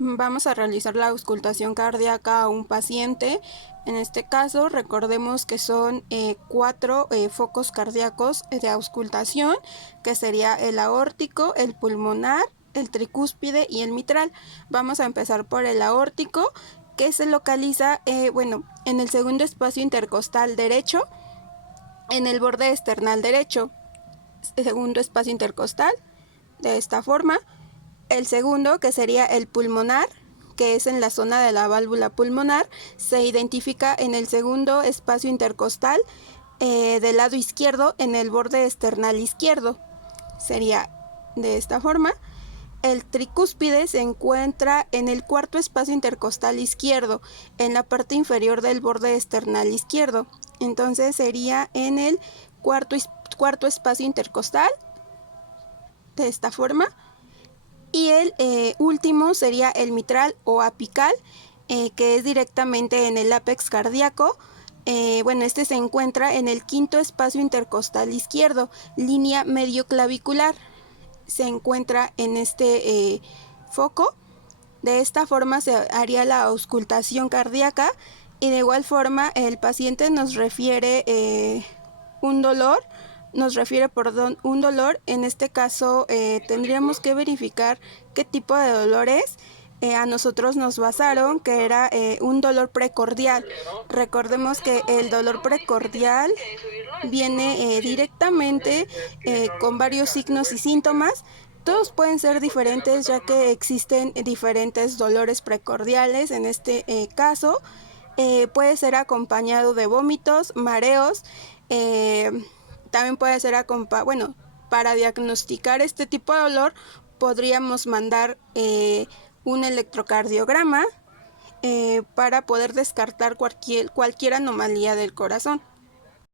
Vamos a realizar la auscultación cardíaca a un paciente. En este caso, recordemos que son 4 focos cardíacos de auscultación, que sería el aórtico, el pulmonar, el tricúspide y el mitral. Vamos a empezar por el aórtico, que se localiza en el segundo espacio intercostal derecho, en el borde esternal derecho. Segundo espacio intercostal, de esta forma. El segundo, que sería el pulmonar, que es en la zona de la válvula pulmonar, se identifica en el segundo espacio intercostal del lado izquierdo, en el borde esternal izquierdo. Sería de esta forma. El tricúspide se encuentra en el cuarto espacio intercostal izquierdo, en la parte inferior del borde esternal izquierdo. Entonces sería en el cuarto espacio intercostal, de esta forma. Y el último sería el mitral o apical, que es directamente en el ápex cardíaco. Este se encuentra en el quinto espacio intercostal izquierdo, línea medio clavicular. Se encuentra en este foco. De esta forma se haría la auscultación cardíaca y de igual forma el paciente nos refiere un dolor. En este caso tendríamos que verificar qué tipo de dolor es. A nosotros nos basaron que era un dolor precordial. Recordemos que el dolor precordial viene directamente con varios signos y síntomas. Todos pueden ser diferentes, ya que existen diferentes dolores precordiales. En este caso puede ser acompañado de vómitos, mareos. También puede ser para diagnosticar este tipo de dolor podríamos mandar un electrocardiograma para poder descartar cualquier anomalía del corazón.